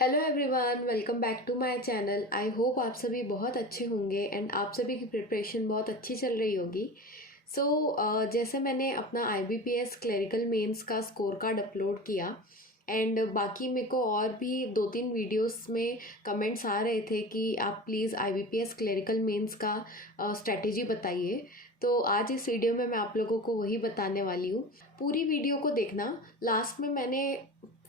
Hello everyone, welcome back to my channel. I hope आप सभी बहुत अच्छे होंगे एंड आप सभी की प्रिपरेशन बहुत अच्छी चल रही होगी। जैसे मैंने अपना IBPS क्लरिकल मेंस का स्कोर कार्ड अपलोड किया एंड बाकी मेरे को और भी 2-3 वीडियोस में कमेंट्स आ रहे थे कि आप प्लीज़ IBPS क्लरिकल मेंस का स्ट्रेटेजी बताइए। तो आज इस वीडियो में मैं आप लोगों को वही बताने वाली हूँ। पूरी वीडियो को देखना। लास्ट में मैंने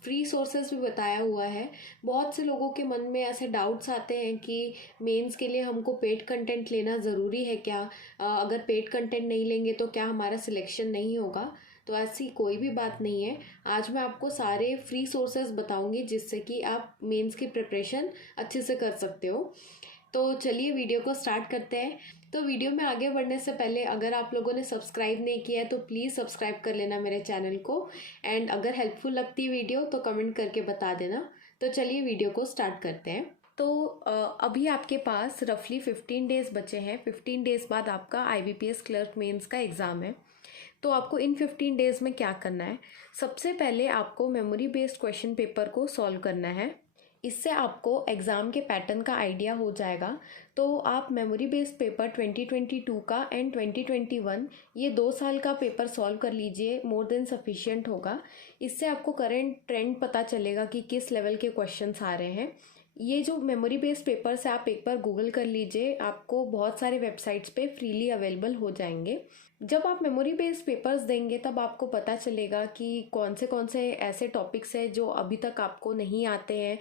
फ्री सोर्सेज भी बताया हुआ है। बहुत से लोगों के मन में ऐसे डाउट्स आते हैं कि मेंस के लिए हमको पेड कंटेंट लेना ज़रूरी है क्या, अगर पेड कंटेंट नहीं लेंगे तो क्या हमारा सिलेक्शन नहीं होगा। तो ऐसी कोई भी बात नहीं है। आज मैं आपको सारे फ्री सोर्सेज बताऊंगी जिससे कि आप मेंस की प्रिपरेशन अच्छे से कर सकते हो। तो चलिए वीडियो को स्टार्ट करते हैं। तो वीडियो में आगे बढ़ने से पहले अगर आप लोगों ने सब्सक्राइब नहीं किया है तो प्लीज़ सब्सक्राइब कर लेना मेरे चैनल को। एंड अगर हेल्पफुल लगती है वीडियो तो कमेंट करके बता देना। तो चलिए वीडियो को स्टार्ट करते हैं। तो अभी आपके पास रफली 15 डेज़ बचे हैं। 15 डेज़ बाद आपका IBPS क्लर्क मेंस का एग्ज़ाम है। तो आपको इन 15 डेज़ में क्या करना है? सबसे पहले आपको मेमोरी बेस्ड क्वेश्चन पेपर को सॉल्व करना है। इससे आपको एग्ज़ाम के पैटर्न का आइडिया हो जाएगा। तो आप मेमोरी बेस्ड पेपर 2022 का एंड 2021 ये 2 साल का पेपर सॉल्व कर लीजिए, मोर देन सफिशिएंट होगा। इससे आपको करंट ट्रेंड पता चलेगा कि किस लेवल के क्वेश्चंस आ रहे हैं। ये जो मेमोरी बेस्ड पेपर्स है आप एक बार गूगल कर लीजिए, आपको बहुत सारे वेबसाइट्स पे फ्रीली अवेलेबल हो जाएंगे। जब आप मेमोरी बेस्ड पेपर्स देंगे तब आपको पता चलेगा कि कौन से ऐसे टॉपिक्स हैं जो अभी तक आपको नहीं आते हैं,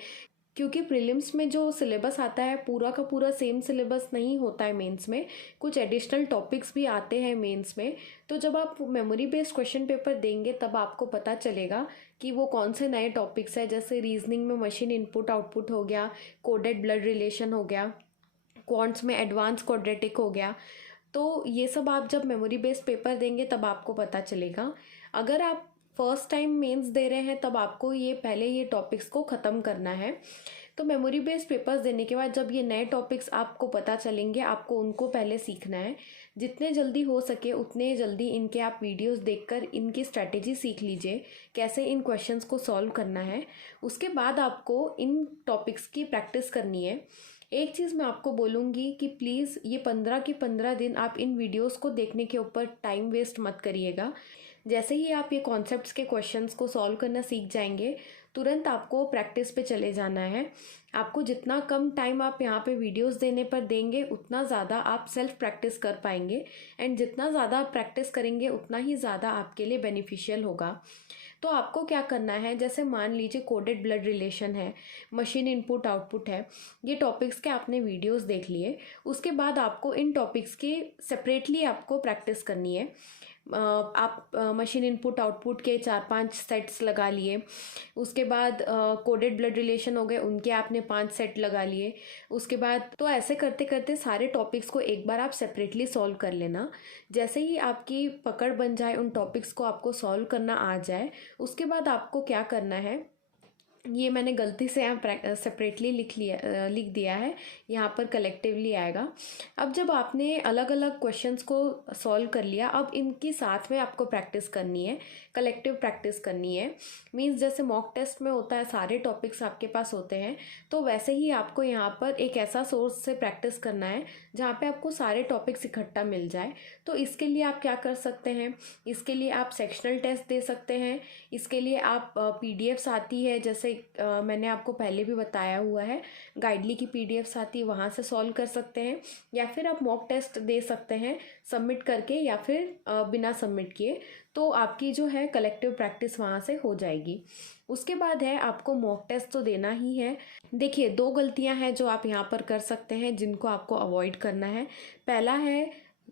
क्योंकि प्रीलिम्स में जो सिलेबस आता है पूरा का पूरा सेम सिलेबस नहीं होता है मेंस में। कुछ एडिशनल टॉपिक्स भी आते हैं मेंस में। तो जब आप मेमोरी बेस्ड क्वेश्चन पेपर देंगे तब आपको पता चलेगा कि वो कौन से नए टॉपिक्स हैं। जैसे रीजनिंग में मशीन इनपुट आउटपुट हो गया, कोडेड ब्लड रिलेशन हो गया, क्वांट्स में एडवांस क्वाड्रेटिक हो गया। तो ये सब आप जब मेमोरी बेस्ड पेपर देंगे तब आपको पता चलेगा। अगर आप फर्स्ट टाइम मेंस दे रहे हैं तब आपको ये टॉपिक्स को ख़त्म करना है। तो मेमोरी बेस्ड पेपर्स देने के बाद जब ये नए टॉपिक्स आपको पता चलेंगे आपको उनको पहले सीखना है। जितने जल्दी हो सके उतने जल्दी इनके आप वीडियोस देखकर इनकी स्ट्रैटेजी सीख लीजिए, कैसे इन क्वेश्चंस को सॉल्व करना है। उसके बाद आपको इन टॉपिक्स की प्रैक्टिस करनी है। एक चीज़ मैं आपको बोलूँगी कि प्लीज़ ये 15 के 15 दिन आप इन वीडियोस को देखने के ऊपर टाइम वेस्ट मत करिएगा। जैसे ही आप ये कॉन्सेप्ट्स के क्वेश्चंस को सॉल्व करना सीख जाएंगे तुरंत आपको प्रैक्टिस पे चले जाना है। आपको जितना कम टाइम आप यहाँ पे वीडियोस देने पर देंगे उतना ज़्यादा आप सेल्फ प्रैक्टिस कर पाएंगे। एंड जितना ज़्यादा आप प्रैक्टिस करेंगे उतना ही ज़्यादा आपके लिए बेनिफिशियल होगा। तो आपको क्या करना है, जैसे मान लीजिए कोडेड ब्लड रिलेशन है, मशीन इनपुट आउटपुट है, ये टॉपिक्स के आपने वीडियोस देख लिए। उसके बाद आपको इन टॉपिक्स की सेपरेटली आपको प्रैक्टिस करनी है। आप मशीन इनपुट आउटपुट के 4-5 सेट्स लगा लिए। उसके बाद कोडेड ब्लड रिलेशन हो गए, उनके आपने 5 सेट लगा लिए। उसके बाद तो ऐसे करते करते सारे टॉपिक्स को एक बार आप सेपरेटली सॉल्व कर लेना। जैसे ही आपकी पकड़ बन जाए, उन टॉपिक्स को आपको सॉल्व करना आ जाए, उसके बाद आपको क्या करना है, ये मैंने गलती से यहाँ सेपरेटली लिख दिया है, यहाँ पर कलेक्टिवली आएगा। अब जब आपने अलग अलग क्वेश्चंस को सॉल्व कर लिया, अब इनकी साथ में आपको प्रैक्टिस करनी है, कलेक्टिव प्रैक्टिस करनी है। मींस जैसे मॉक टेस्ट में होता है सारे टॉपिक्स आपके पास होते हैं, तो वैसे ही आपको यहाँ पर एक ऐसा सोर्स से प्रैक्टिस करना है जहाँ पे आपको सारे टॉपिक्स इकट्ठा मिल जाए। तो इसके लिए आप क्या कर सकते हैं, इसके लिए आप सेक्शनल टेस्ट दे सकते हैं। इसके लिए आप PDFs आती है, जैसे मैंने आपको पहले भी बताया हुआ है, गाइडली की PDFs आती है, वहाँ से सॉल्व कर सकते हैं। या फिर आप मॉक टेस्ट दे सकते हैं सबमिट करके या फिर बिना सबमिट किए। तो आपकी जो है कलेक्टिव प्रैक्टिस वहाँ से हो जाएगी। उसके बाद है आपको मॉक टेस्ट तो देना ही है। देखिए 2 गलतियाँ हैं जो आप यहाँ पर कर सकते हैं जिनको आपको अवॉइड करना है। पहला है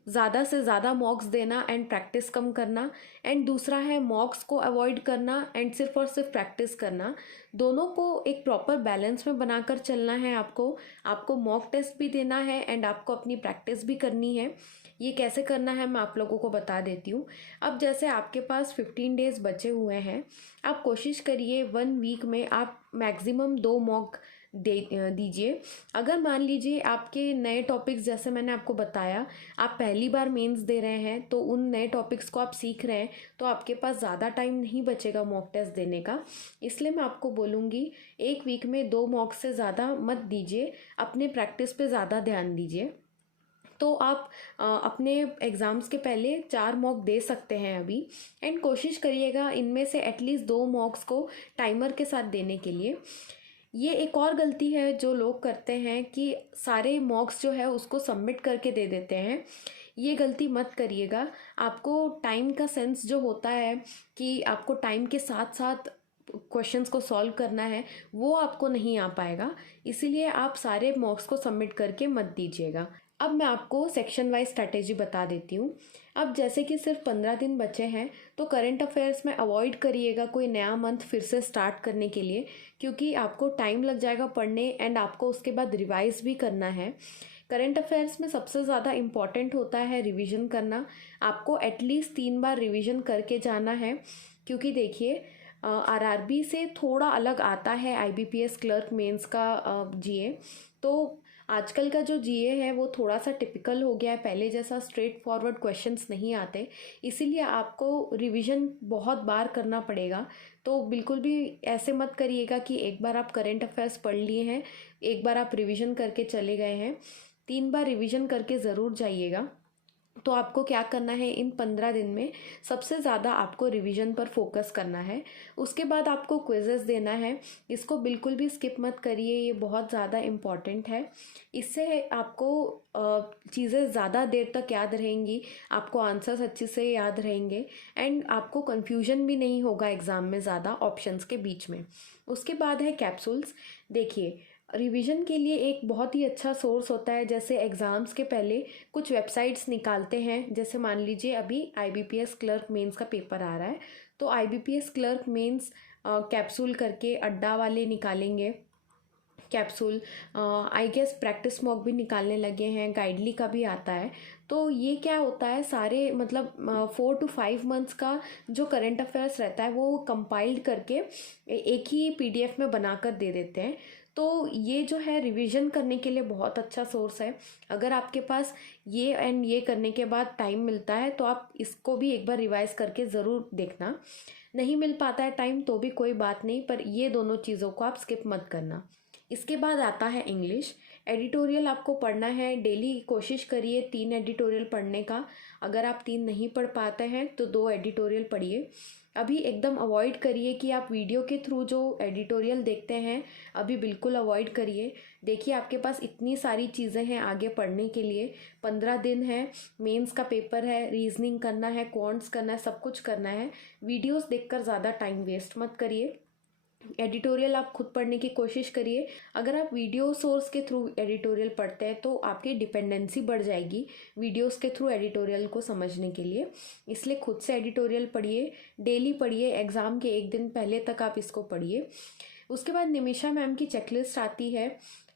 ज़्यादा से ज़्यादा मॉक्स देना एंड प्रैक्टिस कम करना, एंड दूसरा है मॉक्स को अवॉइड करना एंड सिर्फ और सिर्फ प्रैक्टिस करना। दोनों को एक प्रॉपर बैलेंस में बनाकर चलना है। आपको मॉक टेस्ट भी देना है एंड आपको अपनी प्रैक्टिस भी करनी है। ये कैसे करना है मैं आप लोगों को बता देती हूँ। अब जैसे आपके पास 15 डेज़ बचे हुए हैं, आप कोशिश करिए 1 वीक में आप मैक्सिमम 2 मॉक दीजिए। अगर मान लीजिए आपके नए टॉपिक्स, जैसे मैंने आपको बताया, आप पहली बार मेंस दे रहे हैं तो उन नए टॉपिक्स को आप सीख रहे हैं, तो आपके पास ज़्यादा टाइम नहीं बचेगा मॉक टेस्ट देने का। इसलिए मैं आपको बोलूँगी, एक वीक में 2 मॉक से ज़्यादा मत दीजिए, अपने प्रैक्टिस पे ज़्यादा ध्यान दीजिए। तो आप अपने एग्ज़ाम्स के पहले 4 मॉक दे सकते हैं अभी, एंड कोशिश करिएगा इनमें से एटलीस्ट 2 मॉक्स को टाइमर के साथ देने के लिए। ये एक और गलती है जो लोग करते हैं कि सारे मॉक्स जो है उसको सबमिट करके दे देते हैं। ये गलती मत करिएगा। आपको टाइम का सेंस जो होता है कि आपको टाइम के साथ साथ क्वेश्चंस को सॉल्व करना है, वो आपको नहीं आ पाएगा। इसीलिए आप सारे मॉक्स को सबमिट करके मत दीजिएगा। अब मैं आपको सेक्शन वाइज स्ट्रैटेजी बता देती हूँ। अब जैसे कि सिर्फ 15 दिन बचे हैं, तो करंट अफेयर्स में अवॉइड करिएगा कोई नया मंथ फिर से स्टार्ट करने के लिए, क्योंकि आपको टाइम लग जाएगा पढ़ने एंड आपको उसके बाद रिवाइज भी करना है। करंट अफेयर्स में सबसे ज़्यादा इम्पॉर्टेंट होता है रिवीजन करना। आपको एटलीस्ट 3 बार रिवीजन करके जाना है, क्योंकि देखिए आरआरबी से थोड़ा अलग आता है आईबीपीएस क्लर्क मेंस का जीए। तो आजकल का जो जीए है वो थोड़ा सा टिपिकल हो गया है, पहले जैसा स्ट्रेट फॉरवर्ड क्वेश्चंस नहीं आते, इसीलिए आपको रिवीजन बहुत बार करना पड़ेगा। तो बिल्कुल भी ऐसे मत करिएगा कि एक बार आप करंट अफेयर्स पढ़ लिए हैं, एक बार आप रिवीजन करके चले गए हैं। 3 बार रिवीजन करके ज़रूर जाइएगा। तो आपको क्या करना है, इन 15 दिन में सबसे ज़्यादा आपको रिवीजन पर फोकस करना है। उसके बाद आपको क्विजेस देना है, इसको बिल्कुल भी स्किप मत करिए, ये बहुत ज़्यादा इम्पॉर्टेंट है। इससे आपको चीज़ें ज़्यादा देर तक याद रहेंगी, आपको आंसर्स अच्छे से याद रहेंगे, एंड आपको कन्फ्यूजन भी नहीं होगा एग्ज़ाम में ज़्यादा ऑप्शंस के बीच में। उसके बाद है कैप्सूल्स। देखिए, रिवीजन के लिए एक बहुत ही अच्छा सोर्स होता है, जैसे एग्ज़ाम्स के पहले कुछ वेबसाइट्स निकालते हैं। जैसे मान लीजिए अभी आईबीपीएस क्लर्क मेंस का पेपर आ रहा है, तो आईबीपीएस क्लर्क मेंस कैप्सूल करके अड्डा वाले निकालेंगे capsule. I guess practice mock भी निकालने लगे हैं, गाइडली का भी आता है। तो ये क्या होता है, सारे मतलब 4 to 5 मंथ्स का जो करंट अफेयर्स रहता है वो कंपाइल्ड करके एक ही पीडीएफ में बनाकर दे देते हैं। तो ये जो है रिवीजन करने के लिए बहुत अच्छा सोर्स है। अगर आपके पास ये एंड ये करने के बाद टाइम मिलता है तो आप इसको भी एक बार रिवाइज करके ज़रूर देखना। नहीं मिल पाता है टाइम तो भी कोई बात नहीं, पर ये दोनों चीज़ों को आप स्किप मत करना। इसके बाद आता है इंग्लिश। एडिटोरियल आपको पढ़ना है, डेली कोशिश करिए 3 एडिटोरियल पढ़ने का। अगर आप 3 नहीं पढ़ पाते हैं तो 2 एडिटोरियल पढ़िए। अभी एकदम अवॉइड करिए कि आप वीडियो के थ्रू जो एडिटोरियल देखते हैं, अभी बिल्कुल अवॉइड करिए। देखिए आपके पास इतनी सारी चीज़ें हैं आगे पढ़ने के लिए, 15 दिन है, मेंस का पेपर है, रीजनिंग करना है, क्वांट्स करना है, सब कुछ करना है। वीडियोस देखकर ज़्यादा टाइम वेस्ट मत करिए। एडिटोरियल आप खुद पढ़ने की कोशिश करिए। अगर आप वीडियो सोर्स के थ्रू एडिटोरियल पढ़ते हैं तो आपकी डिपेंडेंसी बढ़ जाएगी वीडियोस के थ्रू एडिटोरियल को समझने के लिए। इसलिए खुद से एडिटोरियल पढ़िए, डेली पढ़िए, एग्ज़ाम के एक दिन पहले तक आप इसको पढ़िए। उसके बाद निमिषा मैम की चेकलिस्ट आती है।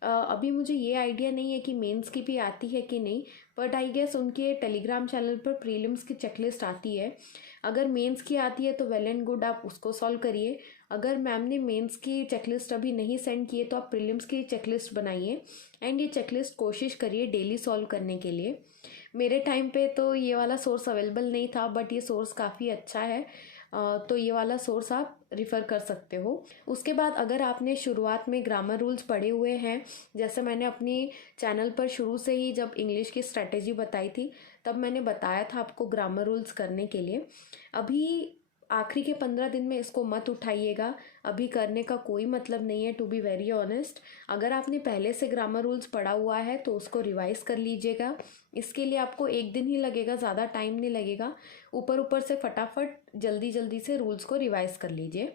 अभी मुझे ये आइडिया नहीं है कि मेंस की भी आती है कि नहीं, बट आई गेस उनके टेलीग्राम चैनल पर प्रीलिम्स की चेकलिस्ट आती है। अगर मेंस की आती है तो वेल एंड गुड, आप उसको सॉल्व करिए। अगर मैम ने मेंस की चेकलिस्ट अभी नहीं सेंड की है तो आप प्रीलिम्स की चेकलिस्ट बनाइए, एंड ये चेकलिस्ट कोशिश करिए डेली सॉल्व करने के लिए। मेरे टाइम पे तो ये वाला सोर्स अवेलेबल नहीं था, बट ये सोर्स काफ़ी अच्छा है। तो ये वाला सोर्स आप रिफ़र कर सकते हो। उसके बाद अगर आपने शुरुआत में ग्रामर रूल्स पढ़े हुए हैं, जैसे मैंने अपनी चैनल पर शुरू से ही जब इंग्लिश की स्ट्रैटेजी बताई थी तब मैंने बताया था आपको ग्रामर रूल्स करने के लिए। अभी आखिरी के 15 दिन में इसको मत उठाइएगा, अभी करने का कोई मतलब नहीं है, टू बी वेरी ऑनेस्ट। अगर आपने पहले से ग्रामर रूल्स पढ़ा हुआ है तो उसको रिवाइज कर लीजिएगा। इसके लिए आपको एक दिन ही लगेगा, ज़्यादा टाइम नहीं लगेगा। ऊपर ऊपर से फटाफट जल्दी जल्दी से रूल्स को रिवाइज कर लीजिए।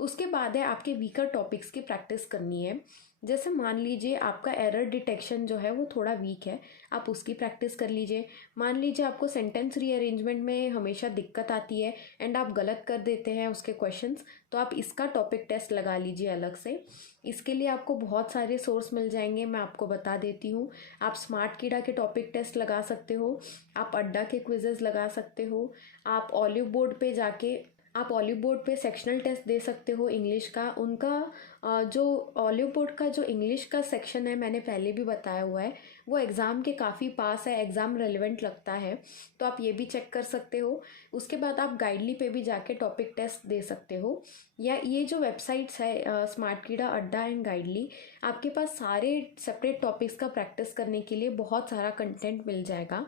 उसके बाद है आपके वीकर टॉपिक्स की प्रैक्टिस करनी है। जैसे मान लीजिए आपका एरर डिटेक्शन जो है वो थोड़ा वीक है, आप उसकी प्रैक्टिस कर लीजिए। मान लीजिए आपको सेंटेंस रीअरेंजमेंट में हमेशा दिक्कत आती है एंड आप गलत कर देते हैं उसके क्वेश्चंस, तो आप इसका टॉपिक टेस्ट लगा लीजिए अलग से। इसके लिए आपको बहुत सारे सोर्स मिल जाएंगे, मैं आपको बता देती हूँ। आप स्मार्ट कीड़ा के टॉपिक टेस्ट लगा सकते हो, आप अड्डा के क्विजेज लगा सकते हो, आप ऑलिव बोर्ड पे जाके आप ऑलिव बोर्ड पे सेक्शनल टेस्ट दे सकते हो इंग्लिश का। उनका जो ऑलिव बोर्ड का जो इंग्लिश का सेक्शन है, मैंने पहले भी बताया हुआ है, वो एग्ज़ाम के काफ़ी पास है, एग्ज़ाम रेलिवेंट लगता है, तो आप ये भी चेक कर सकते हो। उसके बाद आप गाइडली पे भी जाके टॉपिक टेस्ट दे सकते हो, या ये जो वेबसाइट्स है स्मार्ट कीड़ा अड्डा एंड गाइडली, आपके पास सारे सेपरेट टॉपिक्स का प्रैक्टिस करने के लिए बहुत सारा कंटेंट मिल जाएगा।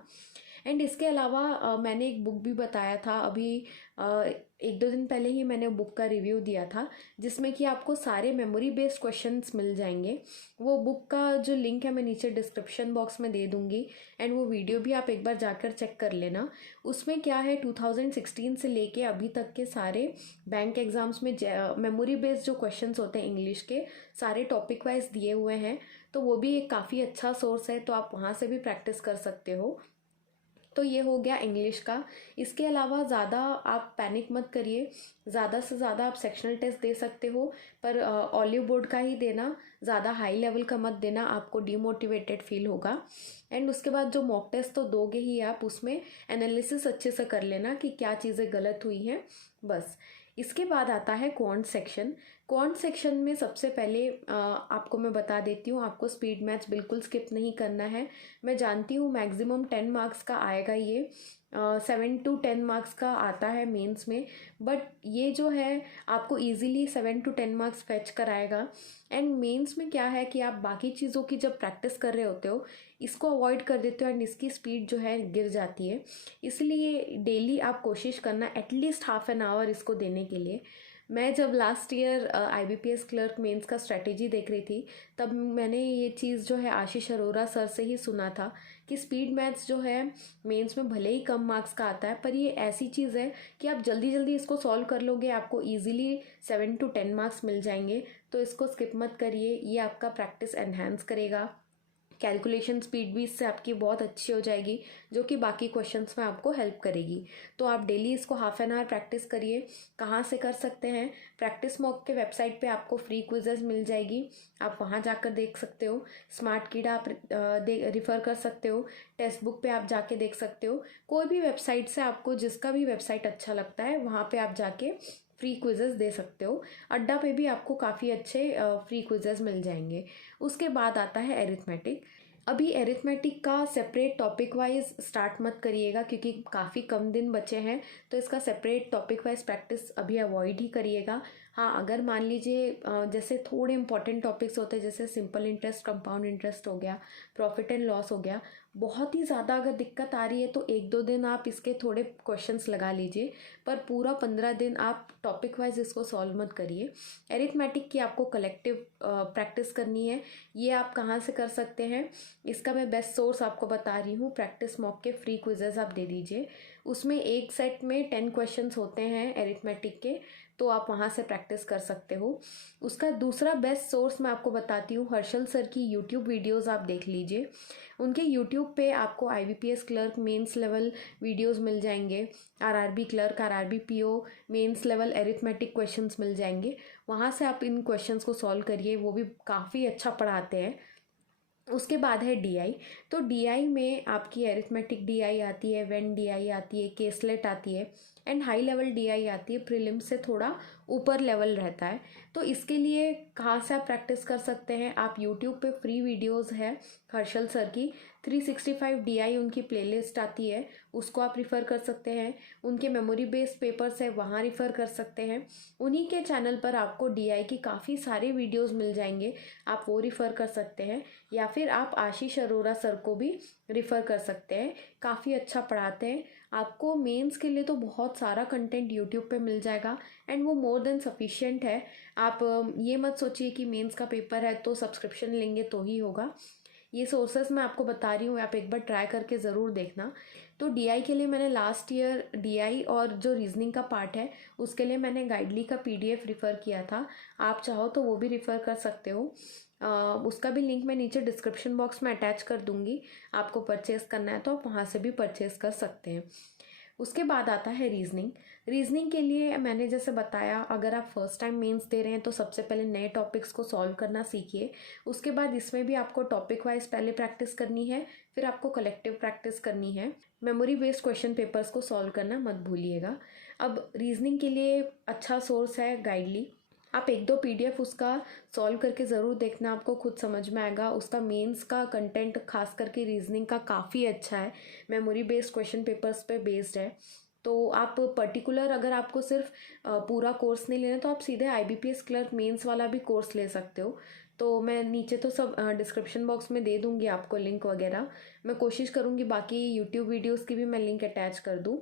एंड इसके अलावा मैंने एक बुक भी बताया था अभी, एक दो दिन पहले ही मैंने बुक का रिव्यू दिया था, जिसमें कि आपको सारे मेमोरी बेस्ड क्वेश्चंस मिल जाएंगे। वो बुक का जो लिंक है मैं नीचे डिस्क्रिप्शन बॉक्स में दे दूँगी, एंड वो वीडियो भी आप एक बार जाकर चेक कर लेना। उसमें क्या है, 2016 से लेके अभी तक के सारे बैंक एग्ज़ाम्स में मेमोरी बेस्ड जो क्वेश्चंस होते हैं इंग्लिश के, सारे टॉपिक वाइज दिए हुए हैं, तो वो भी एक काफ़ी अच्छा सोर्स है, तो आप वहाँ से भी प्रैक्टिस कर सकते हो। तो ये हो गया इंग्लिश का। इसके अलावा ज़्यादा आप पैनिक मत करिए, ज़्यादा से ज़्यादा आप सेक्शनल टेस्ट दे सकते हो, पर ऑलिव बोर्ड का ही देना, ज़्यादा हाई लेवल का मत देना, आपको डीमोटिवेटेड फील होगा। एंड उसके बाद जो मॉक टेस्ट तो दोगे ही आप, उसमें एनालिसिस अच्छे से कर लेना कि क्या चीज़ें गलत हुई हैं, बस। इसके बाद आता है क्वांट सेक्शन। क्वांट सेक्शन में सबसे पहले आपको मैं बता देती हूँ, आपको स्पीड मैथ्स बिल्कुल स्किप नहीं करना है। मैं जानती हूँ मैक्सिमम 10 मार्क्स का आएगा ये, 7 to 10 मार्क्स का आता है मेंस में, बट ये जो है आपको इजीली 7 to 10 मार्क्स फैच कराएगा। एंड मेंस में क्या है कि आप बाकी चीज़ों की जब प्रैक्टिस कर रहे होते हो, इसको अवॉइड कर देते हो, एंड इसकी स्पीड जो है गिर जाती है। इसलिए डेली आप कोशिश करना एटलीस्ट हाफ एन आवर इसको देने के लिए। मैं जब last year IBPS clerk mains का स्ट्रैटेजी देख रही थी, तब मैंने ये चीज़ जो है आशीष अरोरा सर से ही सुना था कि स्पीड मैथ्स जो है मेंस में भले ही कम मार्क्स का आता है, पर ये ऐसी चीज़ है कि आप जल्दी जल्दी इसको सॉल्व कर लोगे, आपको इजीली 7 to 10 मार्क्स मिल जाएंगे। तो इसको स्किप मत करिए, ये आपका प्रैक्टिस एनहांस करेगा। कैलकुलेशन स्पीड भी इससे आपकी बहुत अच्छी हो जाएगी, जो कि बाकी क्वेश्चंस में आपको हेल्प करेगी। तो आप डेली इसको हाफ एन आवर प्रैक्टिस करिए। कहाँ से कर सकते हैं, प्रैक्टिस मॉक के वेबसाइट पे आपको फ्री क्विजेज मिल जाएगी, आप वहाँ जाकर देख सकते हो। स्मार्ट कीड़ा आप रिफ़र कर सकते हो, टेक्स्ट बुक पे आप जाके देख सकते हो। कोई भी वेबसाइट से आपको जिसका भी वेबसाइट अच्छा लगता है, वहाँ पे आप जाके फ्री क्विजेस दे सकते हो। अड्डा पे भी आपको काफ़ी अच्छे फ्री क्विजेस मिल जाएंगे। उसके बाद आता है एरिथमेटिक। अभी एरिथमेटिक का सेपरेट टॉपिक वाइज स्टार्ट मत करिएगा, क्योंकि काफ़ी कम दिन बचे हैं, तो इसका सेपरेट टॉपिक वाइज प्रैक्टिस अभी अवॉइड ही करिएगा। हाँ, अगर मान लीजिए जैसे थोड़े इंपॉर्टेंट टॉपिक्स होते हैं, जैसे सिंपल इंटरेस्ट, कंपाउंड इंटरेस्ट हो गया, प्रॉफिट एंड लॉस हो गया, बहुत ही ज़्यादा अगर दिक्कत आ रही है तो एक दो दिन आप इसके थोड़े क्वेश्चंस लगा लीजिए, पर पूरा 15 दिन आप टॉपिक वाइज इसको सॉल्व मत करिए। एरिथमेटिक की आपको कलेक्टिव प्रैक्टिस करनी है। ये आप कहाँ से कर सकते हैं, इसका मैं बेस्ट सोर्स आपको बता रही हूँ, प्रैक्टिस मॉक के फ्री क्विजेज आप दे दीजिए। उसमें एक सेट में 10 क्वेश्चंस होते हैं एरिथमेटिक के, तो आप वहाँ से प्रैक्टिस कर सकते हो। उसका दूसरा बेस्ट सोर्स मैं आपको बताती हूँ, हर्षल सर की यूट्यूब वीडियोस आप देख लीजिए। उनके यूट्यूब पे आपको IBPS clerk mains level videos मिल जाएंगे, RRB clerk, RRB PO mains level arithmetic questions मिल जाएंगे। वहाँ से आप इन क्वेश्चंस को सॉल्व करिए, वो भी काफ़ी अच्छा पढ़ाते हैं। उसके बाद है DI। तो DI में आपकी एरिथमेटिक DI आती है, वेन DI आती है, केसलेट आती है, एंड हाई लेवल DI आती है, प्रीलिम्स से थोड़ा ऊपर लेवल रहता है। तो इसके लिए कहाँ से आप प्रैक्टिस कर सकते हैं, आप यूट्यूब पे फ्री वीडियोस है हर्षल सर की, 365 DI उनकी प्लेलिस्ट आती है, उसको आप रिफ़र कर सकते हैं। उनके मेमोरी बेस्ड पेपर्स है, वहाँ रिफ़र कर सकते हैं। उन्हीं के चैनल पर आपको DI की काफ़ी सारे वीडियोस मिल जाएंगे, आप वो रिफ़र कर सकते हैं। या फिर आप आशीष अरोरा सर को भी रिफ़र कर सकते हैं, काफ़ी अच्छा पढ़ाते हैं। आपको मेंस के लिए तो बहुत सारा कंटेंट यूट्यूब पे मिल जाएगा, एंड वो मोर देन सफिशिएंट है। आप ये मत सोचिए कि मेंस का पेपर है तो सब्सक्रिप्शन लेंगे तो ही होगा। ये सोर्सेस मैं आपको बता रही हूँ, आप एक बार ट्राई करके ज़रूर देखना। तो DI के लिए मैंने लास्ट ईयर DI और जो रीजनिंग का पार्ट है उसके लिए मैंने गाइडली का PDF रिफ़र किया था, आप चाहो तो वो भी रिफ़र कर सकते हो। उसका भी लिंक मैं नीचे डिस्क्रिप्शन बॉक्स में अटैच कर दूँगी, आपको परचेज़ करना है तो आप वहाँ से भी परचेज़ कर सकते हैं। उसके बाद आता है रीजनिंग। रीजनिंग के लिए मैंने जैसे बताया, अगर आप फर्स्ट टाइम मेंस दे रहे हैं तो सबसे पहले नए टॉपिक्स को सॉल्व करना सीखिए। उसके बाद इसमें भी आपको टॉपिक वाइज पहले प्रैक्टिस करनी है, फिर आपको कलेक्टिव प्रैक्टिस करनी है। मेमोरी बेस्ड क्वेश्चन पेपर्स को सॉल्व करना मत भूलिएगा। अब रीजनिंग के लिए अच्छा सोर्स है गाइडली। आप एक दो पीडीएफ उसका सॉल्व करके ज़रूर देखना, आपको खुद समझ में आएगा। उसका मेंस का कंटेंट खास करके रीजनिंग का काफ़ी अच्छा है, मेमोरी बेस्ड क्वेश्चन पेपर्स पे बेस्ड है। तो आप पर्टिकुलर अगर आपको सिर्फ पूरा कोर्स नहीं लेना तो आप सीधे आईबीपीएस क्लर्क मेंस वाला भी कोर्स ले सकते हो। तो मैं नीचे तो सब डिस्क्रिप्शन बॉक्स में दे दूंगी आपको लिंक वगैरह। मैं कोशिश करूंगी बाकी यूट्यूब वीडियोस की भी मैं लिंक अटैच कर दूं।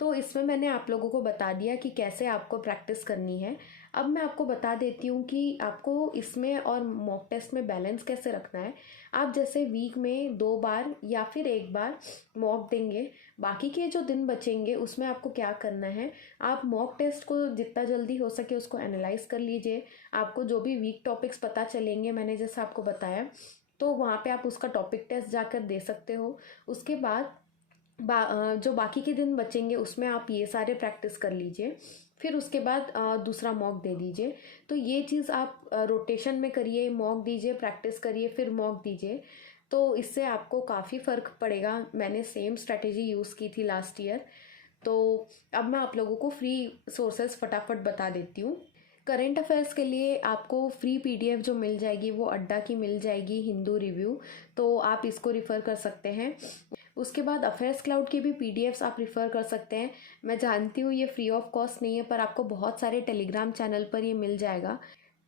तो इसमें मैंने आप लोगों को बता दिया कि कैसे आपको प्रैक्टिस करनी है। अब मैं आपको बता देती हूँ कि आपको इसमें और मॉक टेस्ट में बैलेंस कैसे रखना है। आप जैसे वीक में 2 बार या फिर 1 बार मॉक देंगे, बाकी के जो दिन बचेंगे उसमें आपको क्या करना है, आप मॉक टेस्ट को जितना जल्दी हो सके उसको एनालाइज कर लीजिए। आपको जो भी वीक टॉपिक्स पता चलेंगे मैंने जैसा आपको बताया, तो वहाँ पे आप उसका टॉपिक टेस्ट जाकर दे सकते हो। उसके बाद जो बाकी के दिन बचेंगे उसमें आप ये सारे प्रैक्टिस कर लीजिए। फिर उसके बाद दूसरा मॉक दे दीजिए। तो ये चीज़ आप रोटेशन में करिए, मॉक दीजिए, प्रैक्टिस करिए, फिर मॉक दीजिए। तो इससे आपको काफ़ी फ़र्क पड़ेगा। मैंने सेम स्ट्रैटेजी यूज़ की थी लास्ट ईयर। तो अब मैं आप लोगों को फ्री सोर्सेज फटाफट बता देती हूँ। करंट अफेयर्स के लिए आपको फ्री पीडीएफ जो मिल जाएगी वो अड्डा की मिल जाएगी, हिंदू रिव्यू। तो आप इसको रिफ़र कर सकते हैं। उसके बाद अफेयर्स क्लाउड के भी पीडीएफ्स आप रिफ़र कर सकते हैं। मैं जानती हूँ ये फ्री ऑफ कॉस्ट नहीं है, पर आपको बहुत सारे टेलीग्राम चैनल पर ये मिल जाएगा,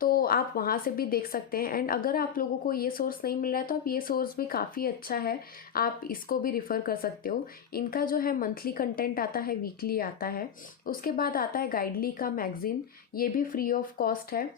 तो आप वहाँ से भी देख सकते हैं। एंड अगर आप लोगों को ये सोर्स नहीं मिल रहा है तो आप ये सोर्स भी काफ़ी अच्छा है, आप इसको भी रिफ़र कर सकते हो। इनका जो है मंथली कंटेंट आता है, वीकली आता है। उसके बाद आता है गाइडली का मैगज़ीन, ये भी फ्री ऑफ कॉस्ट है।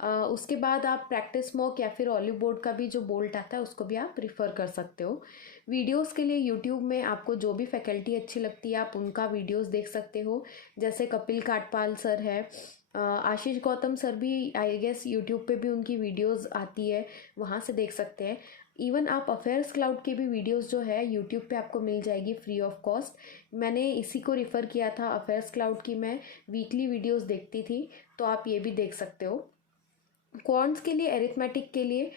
उसके बाद आप प्रैक्टिस मॉक या फिर ऑलिव बोर्ड का भी जो बोल्ट आता है उसको भी आप रिफ़र कर सकते हो। वीडियोस के लिए यूट्यूब में आपको जो भी फैकल्टी अच्छी लगती है आप उनका वीडियोस देख सकते हो। जैसे कपिल काटपाल सर है, आशीष गौतम सर भी आई गेस यूट्यूब पे भी उनकी वीडियोस आती है, वहाँ से देख सकते हैं। इवन आप अफेयर्स क्लाउड के भी वीडियोस जो है यूट्यूब पे आपको मिल जाएगी फ्री ऑफ कॉस्ट। मैंने इसी को रिफ़र किया था, अफेयर्स क्लाउड की मैं वीकली वीडियोस देखती थी, तो आप ये भी देख सकते हो। क्वांट्स के लिए, एरिथमेटिक के लिए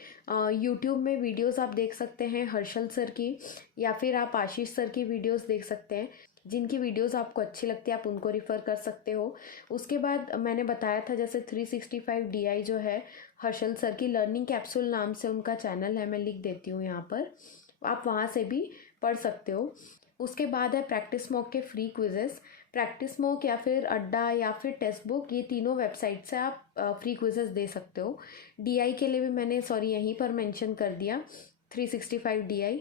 यूट्यूब में वीडियोस आप देख सकते हैं हर्षल सर की, या फिर आप आशीष सर की वीडियोस देख सकते हैं। जिनकी वीडियोस आपको अच्छी लगती है आप उनको रिफ़र कर सकते हो। उसके बाद मैंने बताया था जैसे 365 DI जो है हर्षल सर की, लर्निंग कैप्सूल नाम से उनका चैनल है, मैं लिख देती हूँ यहाँ पर, आप वहाँ से भी पढ़ सकते हो। उसके बाद है प्रैक्टिस मॉक के फ्री क्विजेस। प्रैक्टिस मॉक या फिर अड्डा या फिर टेक्स्ट बुक, ये तीनों वेबसाइट से आप फ्री क्विजेस दे सकते हो। DI के लिए भी मैंने यहीं पर मेंशन कर दिया, 365 DI।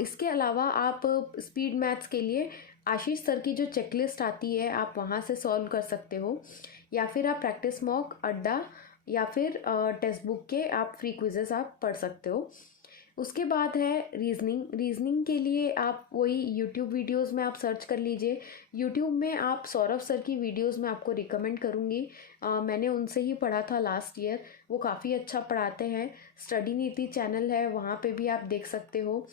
इसके अलावा आप स्पीड मैथ्स के लिए आशीष सर की जो चेकलिस्ट आती है आप वहाँ से सॉल्व कर सकते हो, या फिर आप प्रैक्टिस मॉक, अड्डा या फिर टेक्स्ट बुक के आप फ्री क्विजेस आप पढ़ सकते हो। उसके बाद है रीजनिंग। रीजनिंग के लिए आप वही यूट्यूब वीडियोस में आप सर्च कर लीजिए। यूट्यूब में आप सौरभ सर की वीडियोस मैं आपको रिकमेंड करूँगी, मैंने उनसे ही पढ़ा था लास्ट ईयर, वो काफ़ी अच्छा पढ़ाते हैं। स्टडी नीति चैनल है, वहाँ पे भी आप देख सकते हो।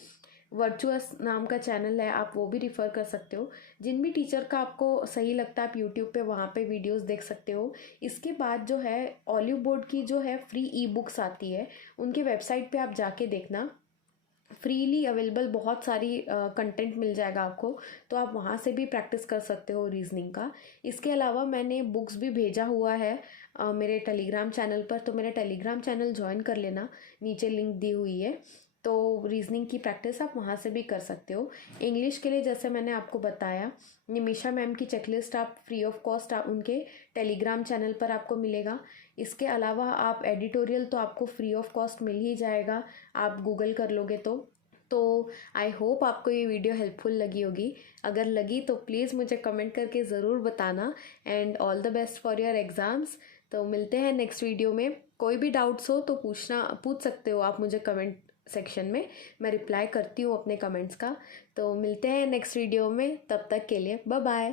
वर्चुअस नाम का चैनल है, आप वो भी रिफ़र कर सकते हो। जिन भी टीचर का आपको सही लगता है आप यूट्यूब पे वहाँ पे वीडियोस देख सकते हो। इसके बाद जो है ऑलिव बोर्ड की जो है फ्री ई बुक्स आती है, उनके वेबसाइट पे आप जाके देखना, फ्रीली अवेलेबल बहुत सारी कंटेंट मिल जाएगा आपको, तो आप वहाँ से भी प्रैक्टिस कर सकते हो रीजनिंग का। इसके अलावा मैंने बुक्स भी भेजा हुआ है मेरे टेलीग्राम चैनल पर, तो मेरा टेलीग्राम चैनल ज्वाइन कर लेना, नीचे लिंक दी हुई है। तो रीजनिंग की प्रैक्टिस आप वहाँ से भी कर सकते हो। इंग्लिश के लिए जैसे मैंने आपको बताया, निमिषा मैम की चेकलिस्ट आप फ्री ऑफ कॉस्ट उनके टेलीग्राम चैनल पर आपको मिलेगा। इसके अलावा आप एडिटोरियल तो आपको फ्री ऑफ कॉस्ट मिल ही जाएगा, आप गूगल कर लोगे तो आई होप आपको ये वीडियो हेल्पफुल लगी होगी। अगर लगी तो प्लीज़ मुझे कमेंट करके ज़रूर बताना। And all the best for your exams. तो मिलते हैं नेक्स्ट वीडियो में। कोई भी डाउट्स हो तो पूछ सकते हो आप मुझे कमेंट सेक्शन में, मैं रिप्लाई करती हूँ अपने कमेंट्स का। तो मिलते हैं नेक्स्ट वीडियो में, तब तक के लिए बाय बाय।